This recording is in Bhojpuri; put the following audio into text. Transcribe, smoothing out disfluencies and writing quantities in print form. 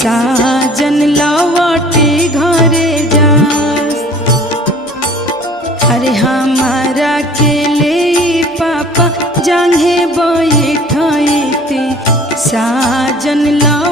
साजन लौटे घरे जास। अरे हमारा के ले पापा जांघे बैठते साजन लौ